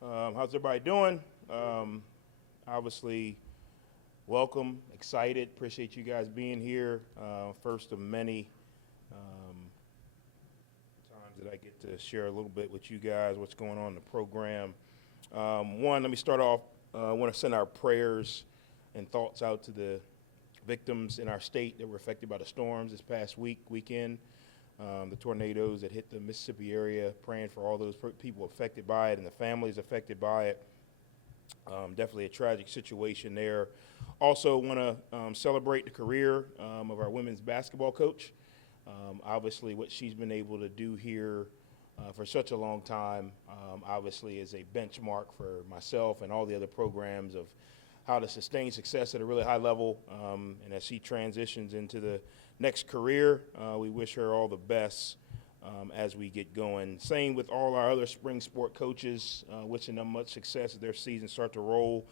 How's everybody doing? Obviously, welcome, excited. Appreciate you guys being here. First of many times that I get to share a little bit with you guys what's going on in the program. Let me start off. I want to send our prayers and thoughts out to the victims in our state that were affected by the storms this past weekend. The tornadoes that hit the Mississippi area, praying for all those people affected by it and the families affected by it. Definitely a tragic situation there. Also want to celebrate the career of our women's basketball coach. Obviously, what she's been able to do here for such a long time, obviously is a benchmark for myself and all the other programs of how to sustain success at a really high level. And as she transitions into the next career, we wish her all the best as we get going. Same with all our other spring sport coaches, wishing them much success as their seasons start to roll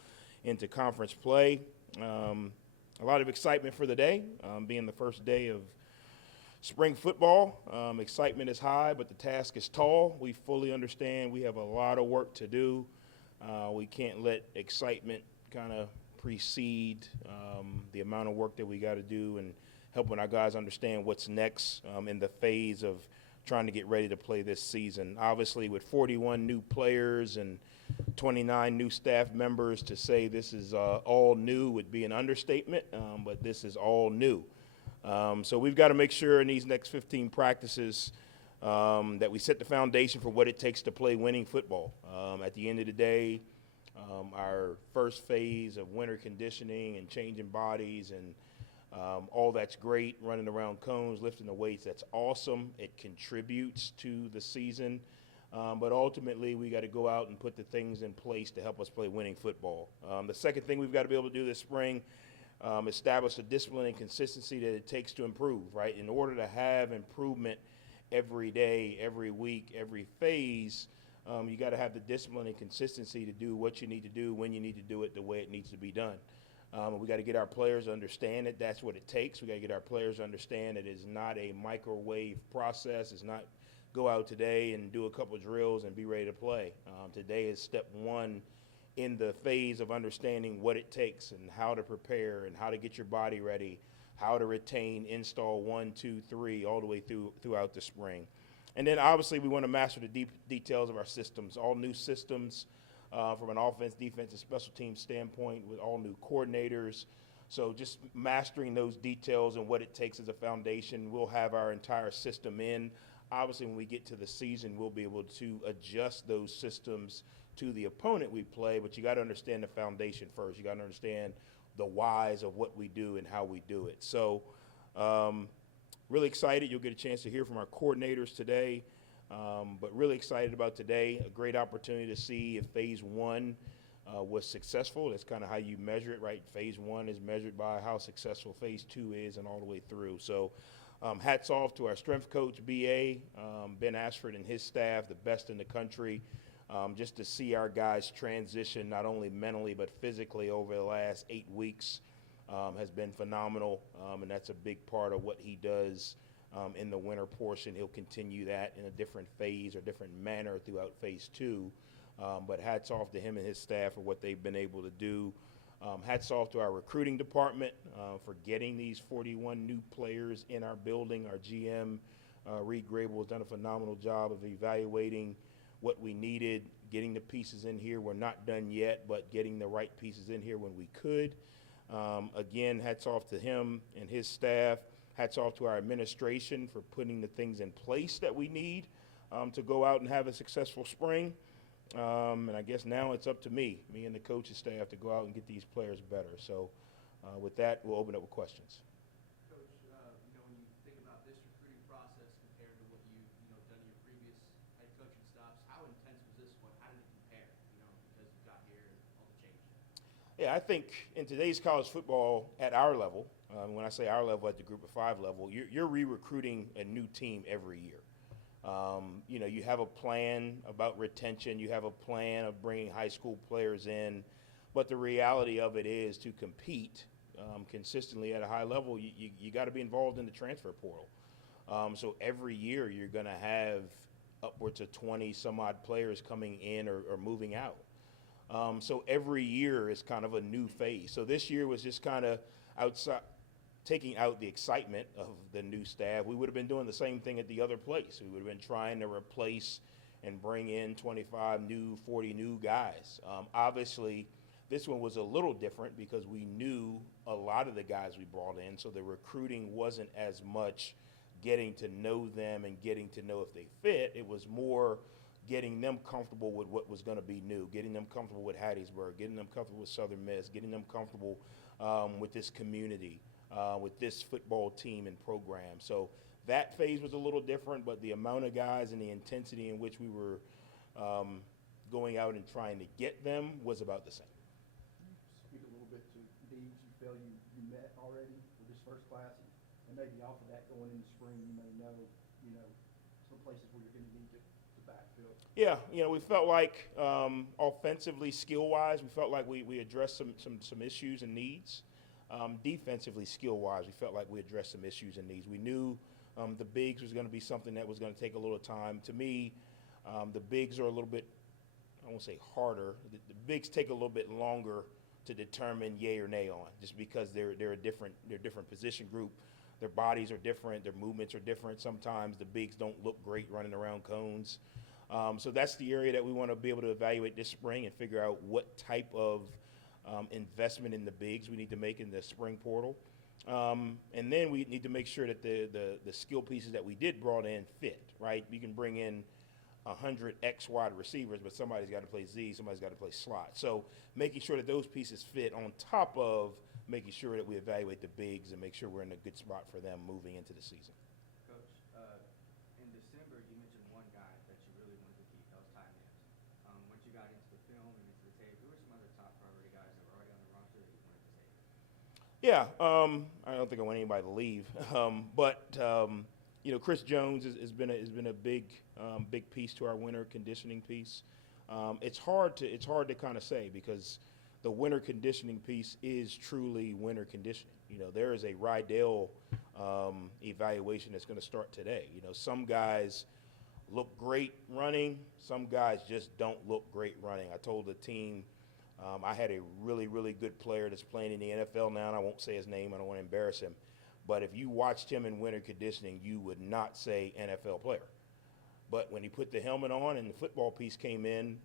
into conference play. A lot of excitement for the day, being the first day of spring football. Excitement is high, but the task is tall. We fully understand we have a lot of work to do. We can't let excitement kind of precede the amount of work that we got to do and helping our guys understand what's next in the phase of trying to get ready to play this season. Obviously, with 41 new players and 29 new staff members, to say this is all new would be an understatement, but this is all new. So we've got to make sure in these next 15 practices that we set the foundation for what it takes to play winning football. At the end of the day, our first phase of winter conditioning and changing bodies and all that's great, running around cones, lifting the weights, that's awesome. It contributes to the season. But ultimately, we got to go out and put the things in place to help us play winning football. The second thing we've got to be able to do this spring, establish the discipline and consistency that it takes to improve, right? In order to have improvement every day, every week, every phase, you got to have the discipline and consistency to do what you need to do when you need to do it the way it needs to be done. We got to get our players to understand that that's what it takes. We got to get our players to understand that it's not a microwave process. It's not go out today and do a couple drills and be ready to play. Today is step one in the phase of understanding what it takes and how to prepare and how to get your body ready, how to retain, install 1, 2, 3, all the way throughout the spring. And then obviously we want to master the deep details of our systems, all new systems from an offense, defense, and special teams standpoint with all new coordinators. So just mastering those details and what it takes as a foundation, we'll have our entire system in. Obviously, when we get to the season, we'll be able to adjust those systems to the opponent we play, but you got to understand the foundation first. You got to understand the whys of what we do and how we do it. So really excited. You'll get a chance to hear from our coordinators today, but really excited about today. A great opportunity to see if phase one was successful. That's kind of how you measure it, right? Phase one is measured by how successful phase two is and all the way through. So hats off to our strength coach, BA, Ben Ashford and his staff, the best in the country. Just to see our guys transition not only mentally but physically over the last 8 weeks has been phenomenal, and that's a big part of what he does in the winter portion. He'll continue that in a different phase or different manner throughout phase two, but hats off to him and his staff for what they've been able to do. Hats off to our recruiting department for getting these 41 new players in our building. Our GM, Reed Grable, has done a phenomenal job of evaluating what we needed, getting the pieces in here. We're not done yet, but getting the right pieces in here when we could. Again, hats off to him and his staff. Hats off to our administration for putting the things in place that we need to go out and have a successful spring. And I guess now it's up to me and the coaching staff to go out and get these players better. So with that, we'll open up with questions. Coach, when you think about this recruiting process compared to what you've done in your previous head coaching stops, how intense was this one? How did it compare, because you got here and all the changes? Yeah, I think in today's college football at our level, when I say our level, at the group of five level, you're re-recruiting a new team every year. You have a plan about retention. You have a plan of bringing high school players in. But the reality of it is to compete consistently at a high level, you got to be involved in the transfer portal. So every year you're going to have upwards of 20 some odd players coming in or moving out. So every year is kind of a new phase. So this year was just kind of outside, taking out the excitement of the new staff. We would have been doing the same thing at the other place. We would have been trying to replace and bring in 25 new, 40 new guys. Obviously, this one was a little different because we knew a lot of the guys we brought in, so the recruiting wasn't as much getting to know them and getting to know if they fit. It was more getting them comfortable with what was going to be new, getting them comfortable with Hattiesburg, getting them comfortable with Southern Miss, getting them comfortable with this community, with this football team and program. So that phase was a little different, but the amount of guys and the intensity in which we were going out and trying to get them was about the same. Speak a little bit to needs you feel you met already with this first class, and maybe off of that going into spring, you may know, some places where you're going to need to backfill. Yeah, we felt like offensively, skill-wise, we felt like we addressed some issues and needs. Defensively, skill-wise, we felt like we addressed some issues and needs. We knew the bigs was going to be something that was going to take a little time. To me, the bigs are a little bit, I won't say harder. The bigs take a little bit longer to determine yay or nay on, just because they're a different position group. Their bodies are different. Their movements are different. Sometimes the bigs don't look great running around cones. So that's the area that we want to be able to evaluate this spring and figure out what type of investment in the bigs we need to make in the spring portal. And then we need to make sure that the skill pieces that we did brought in fit, right? You can bring in 100 X wide receivers, but somebody's got to play Z, somebody's got to play slot. So making sure that those pieces fit on top of making sure that we evaluate the bigs and make sure we're in a good spot for them moving into the season. Coach, in December, you mentioned one guy that you really wanted to keep. That was Ty Mims. Once you got into the film and into the tape, who were some other top priority guys that were already on the roster that you wanted to take? Yeah, I don't think I want anybody to leave, but Chris Jones has been a big piece to our winter conditioning piece. It's hard to kind of say because the winter conditioning piece is truly winter conditioning. There is a Rydell evaluation that's going to start today. Some guys look great running, some guys just don't look great running. I told the team I had a really, really good player that's playing in the NFL now, and I won't say his name, I don't want to embarrass him. But if you watched him in winter conditioning, you would not say NFL player. But when he put the helmet on and the football piece came in,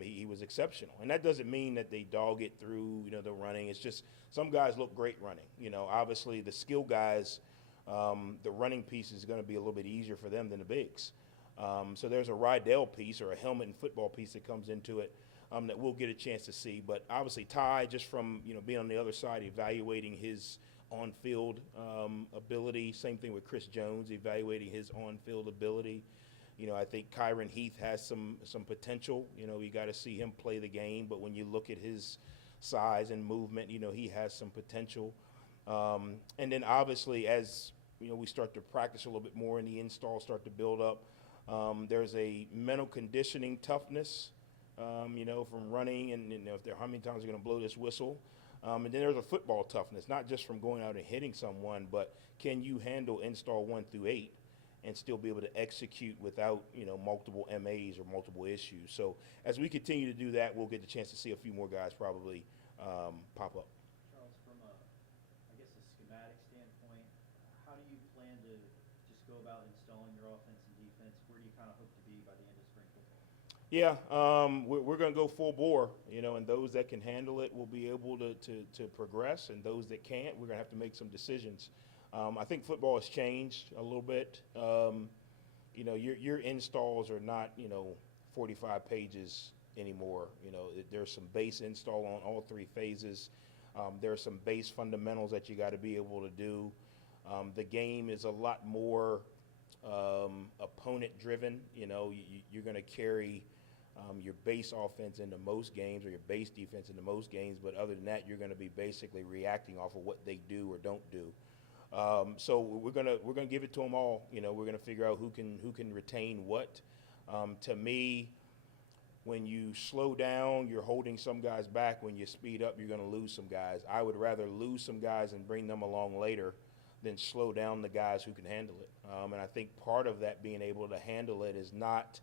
he was exceptional. And that doesn't mean that they dog it through, the running. It's just some guys look great running. Obviously the skill guys, the running piece is going to be a little bit easier for them than the bigs. So there's a Rydell piece or a helmet and football piece that comes into it that we'll get a chance to see. But obviously Ty, just from being on the other side, evaluating his on-field ability. Same thing with Chris Jones, evaluating his on-field ability. I think Kyron Heath has some potential. You got to see him play the game. But when you look at his size and movement, he has some potential. And then obviously as we start to practice a little bit more and the installs start to build up, there's a mental conditioning toughness, from running and how many times they're going to blow this whistle. And then there's a football toughness, not just from going out and hitting someone, but can you handle install 1 through 8 and still be able to execute without, multiple MAs or multiple issues. So as we continue to do that, we'll get the chance to see a few more guys probably pop up. Charles, from a schematic standpoint, how do you plan to just go about installing your offense and defense? Where do you kind of hope to be by the end of spring football? Yeah, we're going to go full bore, and those that can handle it will be able to progress, and those that can't, we're going to have to make some decisions. I think football has changed a little bit. Your installs are not, 45 pages anymore. There's some base install on all 3 phases. There's some base fundamentals that you got to be able to do. The game is a lot more opponent-driven. You're going to carry your base offense into most games or your base defense into most games, but other than that, you're going to be basically reacting off of what they do or don't do. So we're gonna give it to them all. We're gonna figure out who can retain what. To me, when you slow down, you're holding some guys back. When you speed up, you're gonna lose some guys. I would rather lose some guys and bring them along later then slow down the guys who can handle it. And I think part of that being able to handle it is not,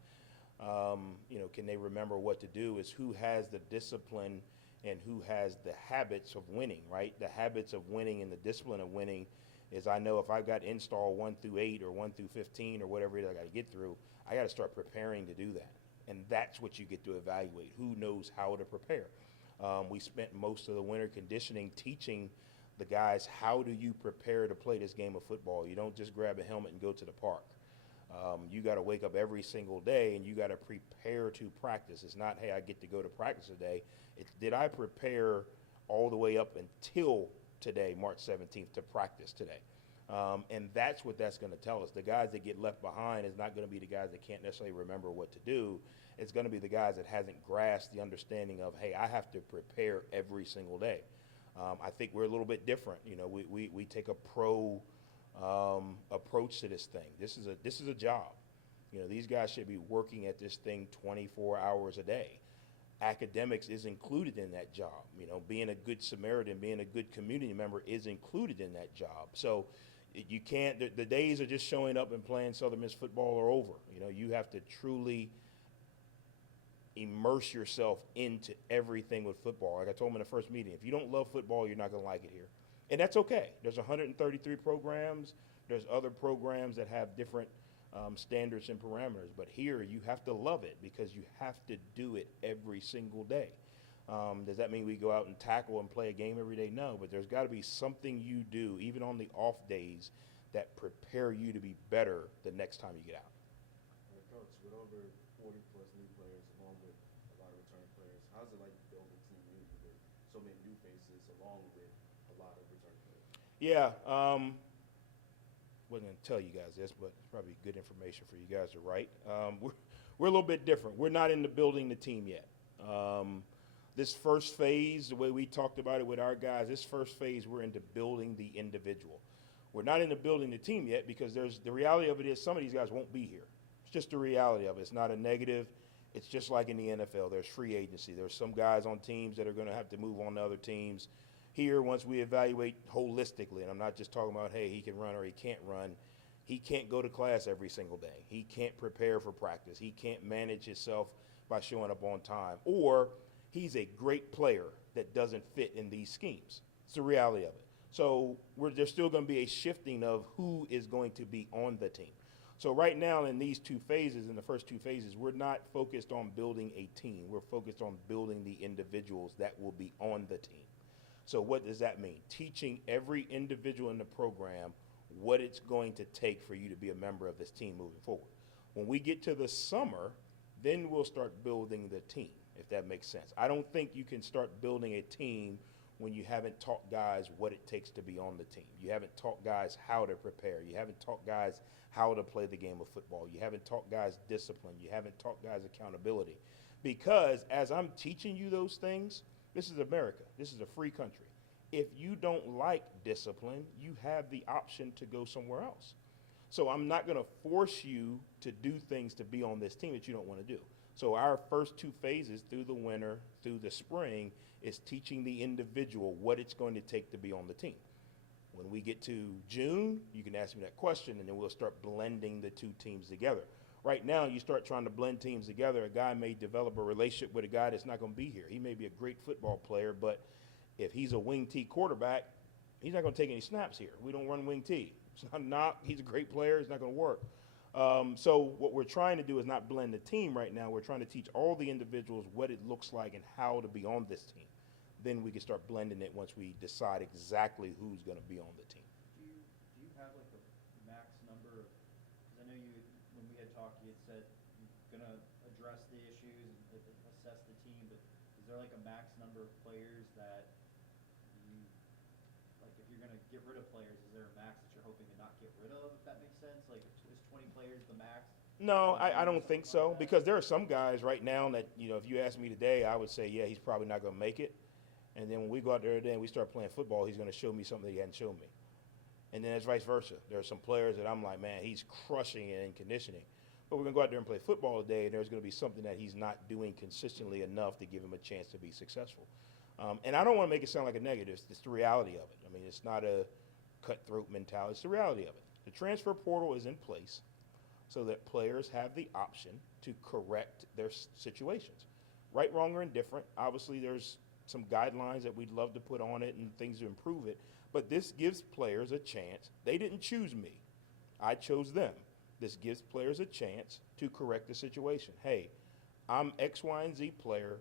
can they remember what to do, is who has the discipline and who has the habits of winning, right? The habits of winning and the discipline of winning is, I know if I've got install 1 through 8 or 1 through 15 or whatever it is I got to get through, I got to start preparing to do that. And that's what you get to evaluate. Who knows how to prepare? We spent most of the winter conditioning teaching the guys, how do you prepare to play this game of football? You don't just grab a helmet and go to the park. You got to wake up every single day and you got to prepare to practice. It's not, hey, I get to go to practice today. It's, did I prepare all the way up until today, March 17th, to practice today? And that's what that's going to tell us. The guys that get left behind is not going to be the guys that can't necessarily remember what to do. It's going to be the guys that hasn't grasped the understanding of, hey, I have to prepare every single day. I think we're a little bit different. We take a pro approach to this thing. This is a job. These guys should be working at this thing 24 hours a day. Academics is included in that job. Being a good Samaritan, being a good community member is included in that job. So you can't, the days of just showing up and playing Southern Miss football are over. You have to truly immerse yourself into everything with football. Like I told them in the first meeting, if you don't love football, you're not going to like it here. And that's okay. There's 133 programs. There's other programs that have different standards and parameters. But here, you have to love it because you have to do it every single day. Does that mean we go out and tackle and play a game every day? No, but there's got to be something you do, even on the off days, that prepare you to be better the next time you get out. Coach, with over 40-plus new players, along with a lot of return players, how's it like building team unity with so many new faces, along with a lot of return players? Yeah, wasn't going to tell you guys this, but it's probably good information for you guys to write. We're a little bit different. We're not into building the team yet. This first phase, the way we talked about it with our guys, this first phase, we're into building the individual. We're not into building the team yet because the reality of it is some of these guys won't be here. It's just the reality of it. It's not a negative. It's just like in the NFL. There's free agency. There's some guys on teams that are going to have to move on to other teams. Here, once we evaluate holistically, and I'm not just talking about, hey, he can run or he can't run, he can't go to class every single day. He can't prepare for practice. He can't manage himself by showing up on time. Or he's a great player that doesn't fit in these schemes. It's the reality of it. So there's still going to be a shifting of who is going to be on the team. So right now in these two phases, in the first two phases, we're not focused on building a team. We're focused on building the individuals that will be on the team. So what does that mean? Teaching every individual in the program what it's going to take for you to be a member of this team moving forward. When we get to the summer, then we'll start building the team, if that makes sense. I don't think you can start building a team when you haven't taught guys what it takes to be on the team. You haven't taught guys how to prepare. You haven't taught guys how to play the game of football. You haven't taught guys discipline. You haven't taught guys accountability. Because as I'm teaching you those things, this is America. This is a free country. If you don't like discipline, you have the option to go somewhere else. So I'm not going to force you to do things to be on this team that you don't want to do. So our first two phases through the winter, through the spring, is teaching the individual what it's going to take to be on the team. When we get to June, you can ask me that question, and then we'll start blending the two teams together. Right now, you start trying to blend teams together. A guy may develop a relationship with a guy that's not going to be here. He may be a great football player, but if he's a wing T quarterback, he's not going to take any snaps here. We don't run wing T. It's not, he's a great player. It's not going to work. So what we're trying to do is not blend the team right now. We're trying to teach all the individuals what it looks like and how to be on this team. Then we can start blending it once we decide exactly who's going to be on the team. Do you have like a max number? Because I know when we had talked, you had said you're going to address the issues and assess the team, but is there like a max number of players that if you're going to get rid of players, is there a max that you're hoping to not get rid of, if that makes sense? Like, is 20 players the max? No, I don't think so, because there are some guys right now that, if you ask me today, I would say, yeah, he's probably not going to make it. And then when we go out there today and we start playing football, he's going to show me something that he hadn't shown me. And then it's vice versa. There are some players that I'm like, man, he's crushing it in conditioning. But we're going to go out there and play football today, and there's going to be something that he's not doing consistently enough to give him a chance to be successful. And I don't want to make it sound like a negative. It's the reality of it. I mean, it's not cutthroat mentality. It's the reality of it. The transfer portal is in place so that players have the option to correct their situations. Right, wrong, or indifferent. Obviously, there's some guidelines that we'd love to put on it and things to improve it, but this gives players a chance. They didn't choose me. I chose them. This gives players a chance to correct the situation. Hey, I'm X, Y, and Z player.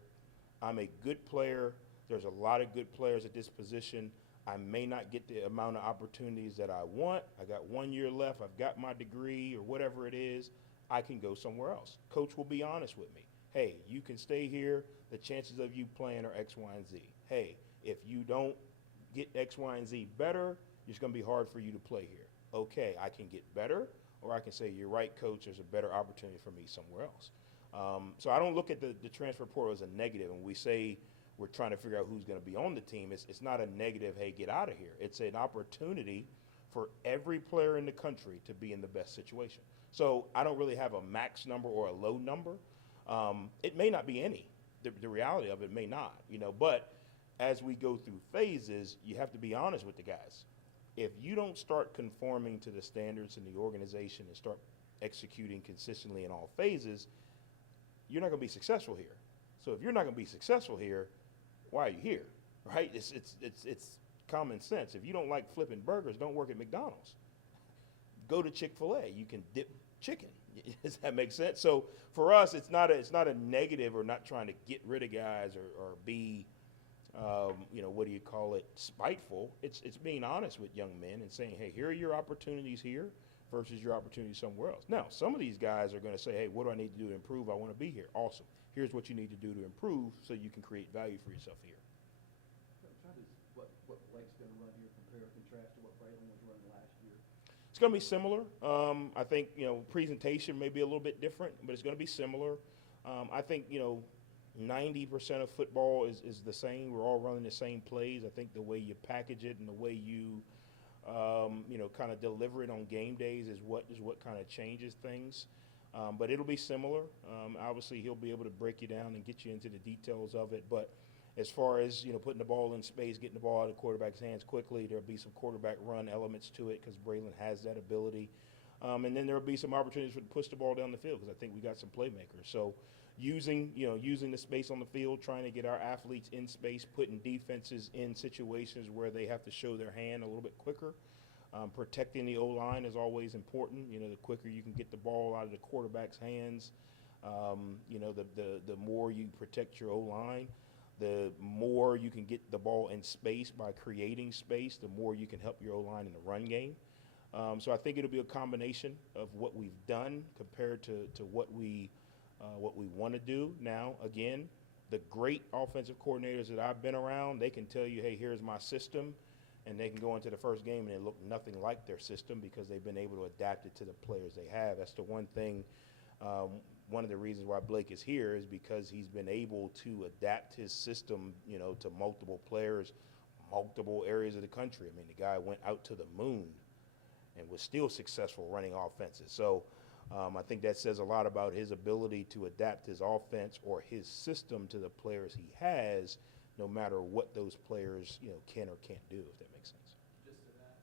I'm a good player. There's a lot of good players at this position. I may not get the amount of opportunities that I want. I got 1 year left. I've got my degree or whatever it is. I can go somewhere else. Coach will be honest with me. Hey, you can stay here. The chances of you playing are X, Y, and Z. Hey, if you don't get X, Y, and Z better, it's going to be hard for you to play here. Okay, I can get better, or I can say, you're right, coach, there's a better opportunity for me somewhere else. So I don't look at the transfer portal as a negative. And we say we're trying to figure out who's going to be on the team. It's not a negative, hey, get out of here. It's an opportunity for every player in the country to be in the best situation. So I don't really have a max number or a low number. It may not be any. The reality of it may not, but as we go through phases, you have to be honest with the guys. If you don't start conforming to the standards in the organization and start executing consistently in all phases, you're not going to be successful here. So if you're not going to be successful here, why are you here, right? It's common sense. If you don't like flipping burgers, don't work at McDonald's. Go to Chick-fil-A. You can dip chicken. Does that make sense? So for us, it's not a negative or not trying to get rid of guys or be, what do you call it, spiteful. It's being honest with young men and saying, hey, here are your opportunities here versus your opportunities somewhere else. Now, some of these guys are going to say, hey, what do I need to do to improve? I want to be here. Awesome. Here's what you need to do to improve so you can create value for yourself here. How does what Blake's going to run here compare or contrast to what Braylon was running last year? It's going to be similar. I think, presentation may be a little bit different, but it's going to be similar. I think, 90% of football is the same. We're all running the same plays. I think the way you package it and the way you, kind of deliver it on game days is what kind of changes things. But it'll be similar. Obviously, he'll be able to break you down and get you into the details of it. But as far as, putting the ball in space, getting the ball out of the quarterback's hands quickly, there'll be some quarterback run elements to it because Braylon has that ability. And then there'll be some opportunities to push the ball down the field because I think we got some playmakers. So using the space on the field, trying to get our athletes in space, putting defenses in situations where they have to show their hand a little bit quicker. Protecting the O-line is always important. The quicker you can get the ball out of the quarterback's hands, the more you protect your O-line, the more you can get the ball in space by creating space, the more you can help your O-line in the run game. So I think it'll be a combination of what we've done compared to what we want to do. Now, again, the great offensive coordinators that I've been around, they can tell you, hey, here's my system. And they can go into the first game and it look nothing like their system because they've been able to adapt it to the players they have. That's the one thing, one of the reasons why Blake is here is because he's been able to adapt his system, to multiple players, multiple areas of the country. I mean, the guy went out to the moon and was still successful running offenses. So I think that says a lot about his ability to adapt his offense or his system to the players he has, no matter what those players, can or can't do, if that makes sense. Just to that,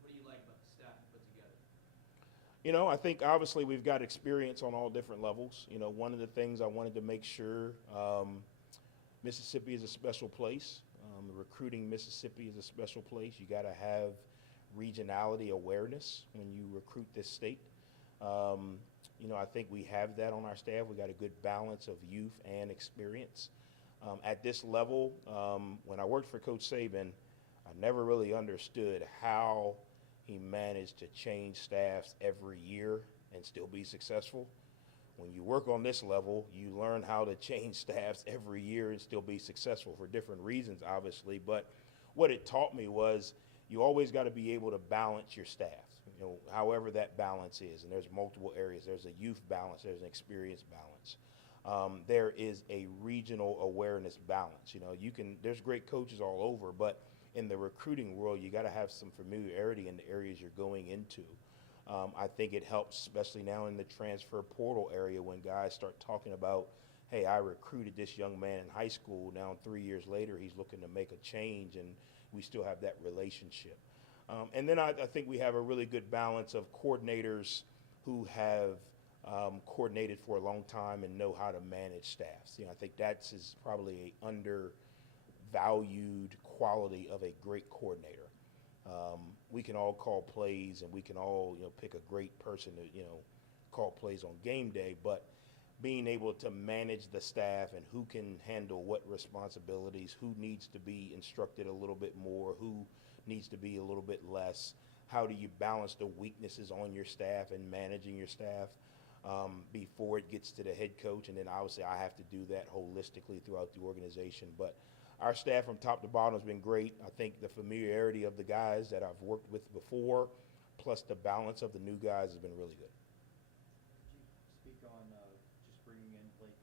what do you like about the staff you put together? I think obviously we've got experience on all different levels. One of the things I wanted to make sure, Mississippi is a special place. Recruiting Mississippi is a special place. You got to have regionality awareness when you recruit this state. I think we have that on our staff. We got a good balance of youth and experience. At this level, when I worked for Coach Saban, I never really understood how he managed to change staffs every year and still be successful. When you work on this level, you learn how to change staffs every year and still be successful for different reasons, obviously. But what it taught me was you always got to be able to balance your staff, however that balance is. And there's multiple areas. There's a youth balance. There's an experience balance. There is a regional awareness balance. There's great coaches all over, but in the recruiting world, you got to have some familiarity in the areas you're going into. I think it helps, especially now in the transfer portal area, when guys start talking about, hey, I recruited this young man in high school. Now 3 years later, he's looking to make a change, and we still have that relationship. And then I think we have a really good balance of coordinators who have coordinated for a long time and know how to manage staffs. I think that's is probably a undervalued quality of a great coordinator. We can all call plays and we can all pick a great person to call plays on game day, but being able to manage the staff and who can handle what responsibilities, who needs to be instructed a little bit more, who needs to be a little bit less, how do you balance the weaknesses on your staff and managing your staff before it gets to the head coach. And then obviously I have to do that holistically throughout the organization. But our staff from top to bottom has been great. I think the familiarity of the guys that I've worked with before, plus the balance of the new guys has been really good. Could you speak on just bringing in Blake,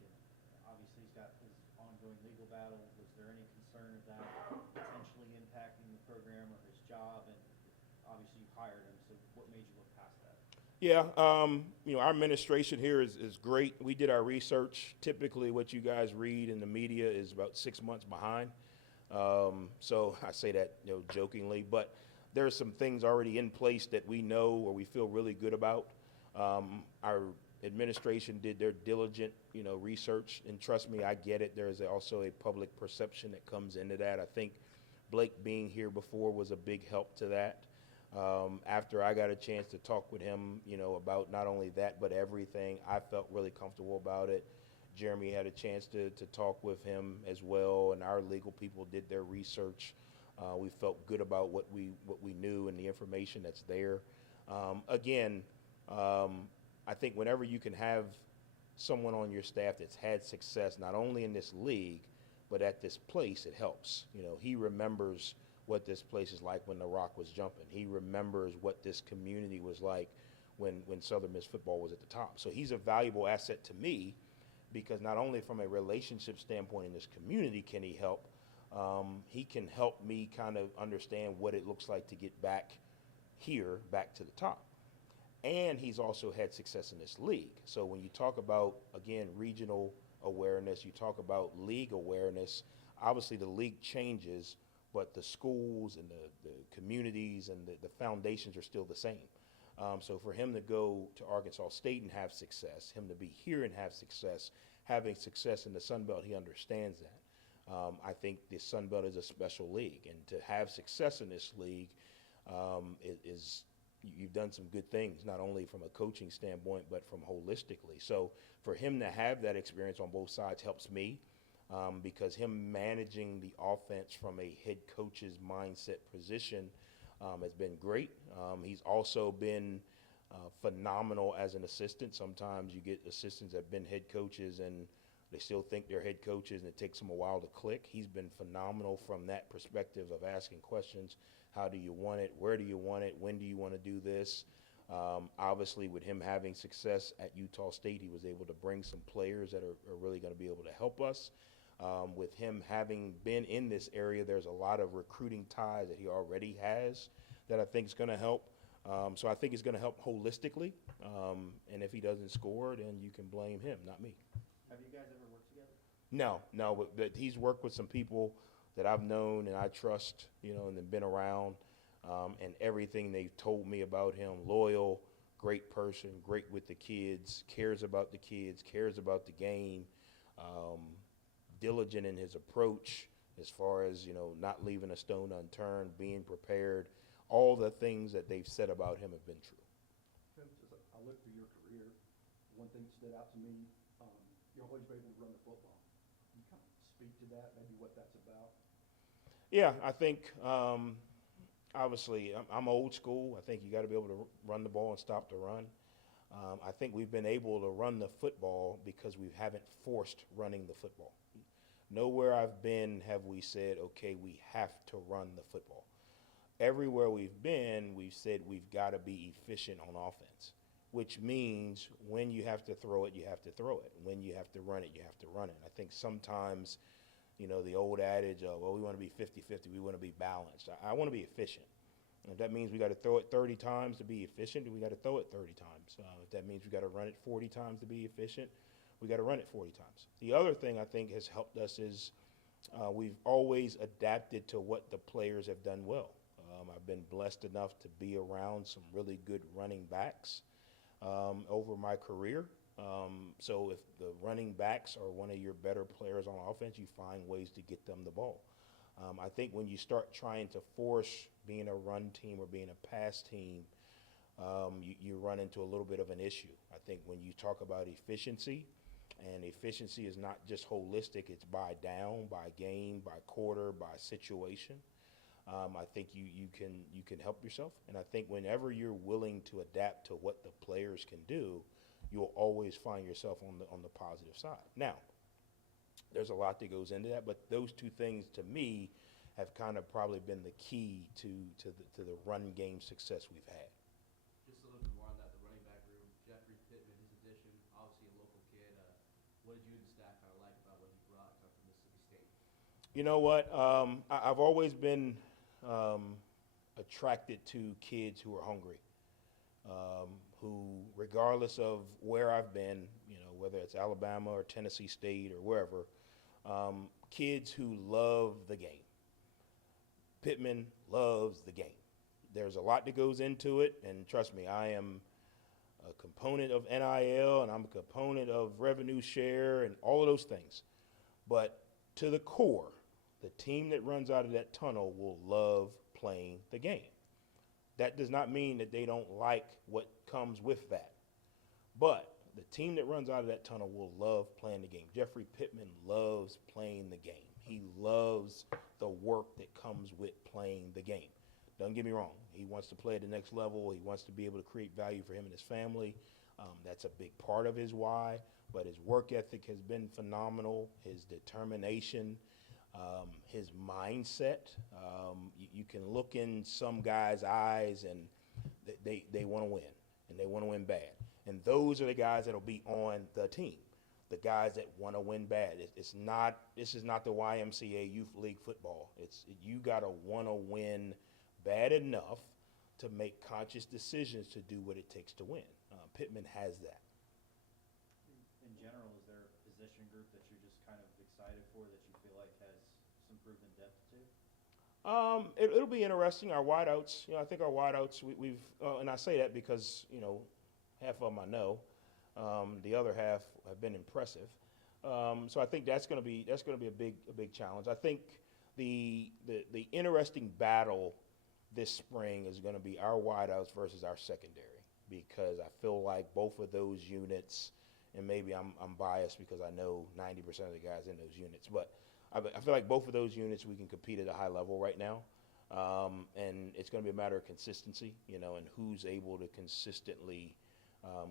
and obviously he's got his ongoing legal battle. Was there any concern of that potentially impacting the program or his job? And obviously you hired him, so what made you look past that? Yeah, our administration here is great. We did our research. Typically what you guys read in the media is about 6 months behind. So I say that jokingly, but there are some things already in place that we know or we feel really good about. Our administration did their diligent, research, and trust me, I get it. There is also a public perception that comes into that. I think Blake being here before was a big help to that. After I got a chance to talk with him, about not only that but everything, I felt really comfortable about it. Jeremy had a chance to talk with him as well, and our legal people did their research. We felt good about what we knew and the information that's there. Again, I think whenever you can have someone on your staff that's had success not only in this league but at this place, it helps. He remembers what this place is like when the Rock was jumping. He remembers what this community was like when Southern Miss football was at the top. So he's a valuable asset to me because not only from a relationship standpoint in this community can he help, he can help me kind of understand what it looks like to get back here, back to the top. And he's also had success in this league. So when you talk about, again, regional awareness, you talk about league awareness, obviously the league changes, but the schools and the communities and the foundations are still the same. So for him to go to Arkansas State and have success, him to be here and have success, having success in the Sun Belt, he understands that. I think the Sun Belt is a special league, and to have success in this league is you've done some good things, not only from a coaching standpoint, but from holistically. So for him to have that experience on both sides helps me because him managing the offense from a head coach's mindset position has been great. He's also been phenomenal as an assistant. Sometimes you get assistants that have been head coaches and they still think they're head coaches and it takes them a while to click. He's been phenomenal from that perspective of asking questions. How do you want it? Where do you want it? When do you want to do this? Obviously, with him having success at Utah State, he was able to bring some players that are really going to be able to help us. With him having been in this area, there's a lot of recruiting ties that he already has that I think is going to help. So I think it's going to help holistically. And if he doesn't score, then you can blame him, not me. Have you guys ever worked together? No, but he's worked with some people that I've known and I trust, and have been around, and everything they've told me about him, loyal, great person, great with the kids, cares about the kids, cares about the game, diligent in his approach as far as, not leaving a stone unturned, being prepared. All the things that they've said about him have been true. Coach, as I look through your career, one thing that stood out to me, you're always able to run the football. Can you kind of speak to that, maybe what that's about? Yeah, I think obviously I'm old school. I think you got to be able to run the ball and stop the run. I think we've been able to run the football because we haven't forced running the football. Nowhere I've been have we said, okay, we have to run the football. Everywhere we've been, we've said we've got to be efficient on offense, which means when you have to throw it, you have to throw it. When you have to run it, you have to run it. I think sometimes, the old adage of, we want to be 50-50, we want to be balanced. I want to be efficient. If that means we got to throw it 30 times to be efficient, we got to throw it 30 times. If that means we got to run it 40 times to be efficient, we got to run it 40 times. The other thing I think has helped us is we've always adapted to what the players have done well. I've been blessed enough to be around some really good running backs over my career. So if the running backs are one of your better players on offense, you find ways to get them the ball. I think when you start trying to force being a run team or being a pass team, you run into a little bit of an issue. I think when you talk about efficiency, and efficiency is not just holistic, it's by down, by game, by quarter, by situation. I think you can help yourself. And I think whenever you're willing to adapt to what the players can do, you'll always find yourself on the positive side. Now, there's a lot that goes into that, but those two things to me have kind of probably been the key to the run game success we've had. Just a little bit more on that, the running back room. Jeffery Pittman, his addition, obviously a local kid. What did you and the staff kind of like about what he brought from Mississippi State? You know what? I've always been attracted to kids who are hungry, who, regardless of where I've been, whether it's Alabama or Tennessee State or wherever, kids who love the game. Pittman loves the game. There's a lot that goes into it, and trust me, I am a component of NIL, and I'm a component of revenue share and all of those things. But to the core, the team that runs out of that tunnel will love playing the game. That does not mean that they don't like what comes with that. But the team that runs out of that tunnel will love playing the game. Jeffery Pittman loves playing the game. He loves the work that comes with playing the game. Don't get me wrong. He wants to play at the next level. He wants to be able to create value for him and his family. That's a big part of his why. But his work ethic has been phenomenal. His determination, his mindset. You can look in some guys' eyes and they want to win, and they want to win bad. And those are the guys that'll be on the team, the guys that want to win bad. This is not the YMCA Youth League football. You got to want to win bad enough to make conscious decisions to do what it takes to win. Pittman has that. In general, is there a position group that you're just kind of excited for that you feel like has some proven depth to? It'll be interesting. Our wideouts, I think our wideouts, we've, and I say that because, half of them I know. The other half have been impressive. So I think that's going to be a big challenge. I think the interesting battle this spring is going to be our wideouts versus our secondary, because I feel like both of those units, and maybe I'm biased because I know 90% of the guys in those units, but I feel like both of those units we can compete at a high level right now. And it's going to be a matter of consistency, and who's able to consistently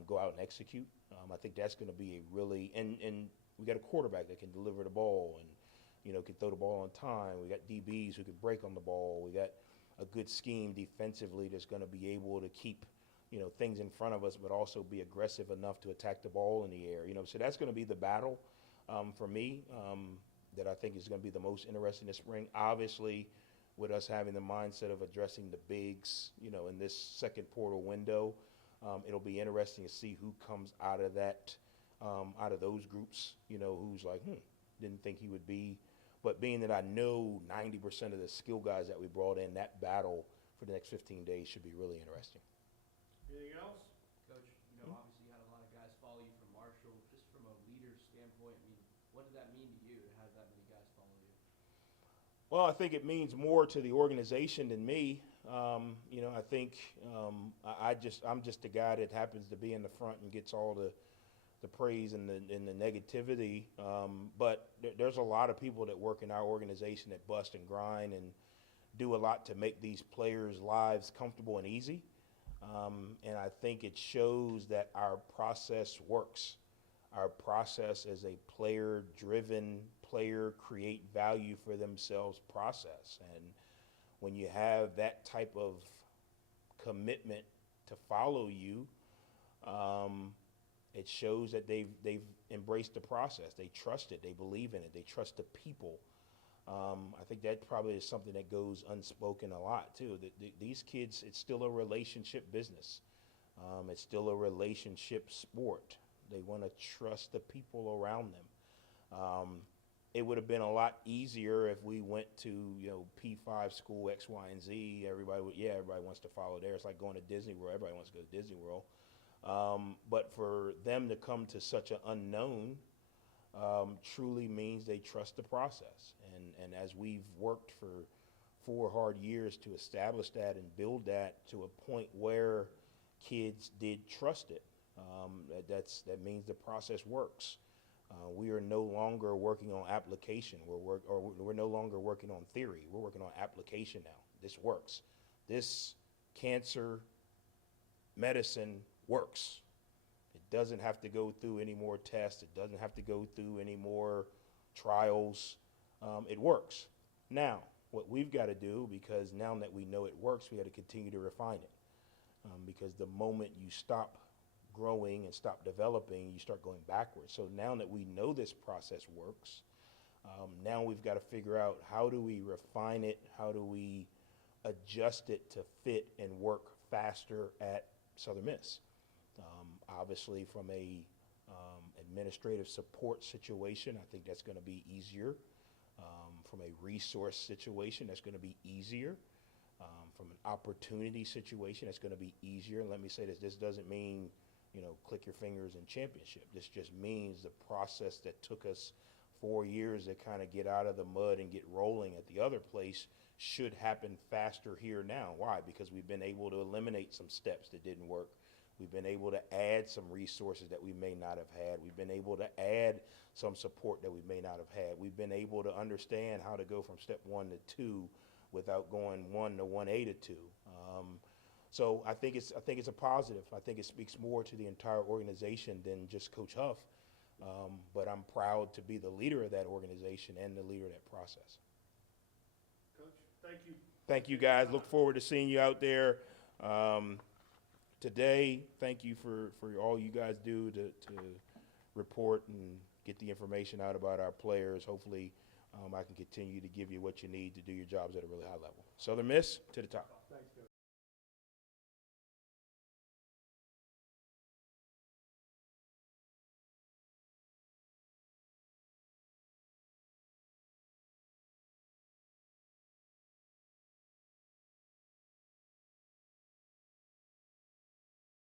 go out and execute. I think that's going to be a really, and we got a quarterback that can deliver the ball and, can throw the ball on time. We got DBs who can break on the ball. We got a good scheme defensively that's going to be able to keep, things in front of us, but also be aggressive enough to attack the ball in the air. So that's going to be the battle for me that I think is going to be the most interesting this spring. Obviously, with us having the mindset of addressing the bigs, in this second portal window, it'll be interesting to see who comes out of that, out of those groups, who's like, didn't think he would be. But being that I know 90% of the skill guys that we brought in, that battle for the next 15 days should be really interesting. Anything else? Coach, obviously you had a lot of guys follow you from Marshall. Just from a leader standpoint, what did that mean to you to have that many guys follow you? Well, I think it means more to the organization than me. I think I'm just the guy that happens to be in the front and gets all the praise and the negativity. But there's a lot of people that work in our organization that bust and grind and do a lot to make these players' lives comfortable and easy. And I think it shows that our process works. Our process is a player-driven, create value for themselves process. And when you have that type of commitment to follow you, it shows that they've embraced the process. They trust it. They believe in it. They trust the people. I think that probably is something that goes unspoken a lot too. These kids, it's still a relationship business. It's still a relationship sport. They want to trust the people around them. it would have been a lot easier if we went to, P5 school X, Y, and Z. Everybody wants to follow there. It's like going to Disney World. Everybody wants to go to Disney World. But for them to come to such an unknown truly means they trust the process. And as we've worked for 4 hard years to establish that and build that to a point where kids did trust it, that means the process works. We are no longer working on application. We're no longer working on theory. We're working on application now. This works. This cancer medicine works. It doesn't have to go through any more tests. It doesn't have to go through any more trials. It works. Now, what we've got to do, because now that we know it works, we got to continue to refine it. Because the moment you stop growing and stop developing, you start going backwards. So now that we know this process works, now we've got to figure out, how do we refine it? How do we adjust it to fit and work faster at Southern Miss? Obviously, from a administrative support situation, I think that's going to be easier. From a resource situation, that's going to be easier. From an opportunity situation, that's going to be easier. And let me say this: this doesn't mean, click your fingers in championship. This just means the process that took us 4 years to kind of get out of the mud and get rolling at the other place should happen faster here now. Why? Because we've been able to eliminate some steps that didn't work. We've been able to add some resources that we may not have had. We've been able to add some support that we may not have had. We've been able to understand how to go from step 1 to 2 without going 1 to 1A to 2. So I think it's a positive. I think it speaks more to the entire organization than just Coach Huff. But I'm proud to be the leader of that organization and the leader of that process. Coach, thank you. Thank you, guys. Look forward to seeing you out there today. Thank you for all you guys do to report and get the information out about our players. Hopefully, I can continue to give you what you need to do your jobs at a really high level. Southern Miss, to the top.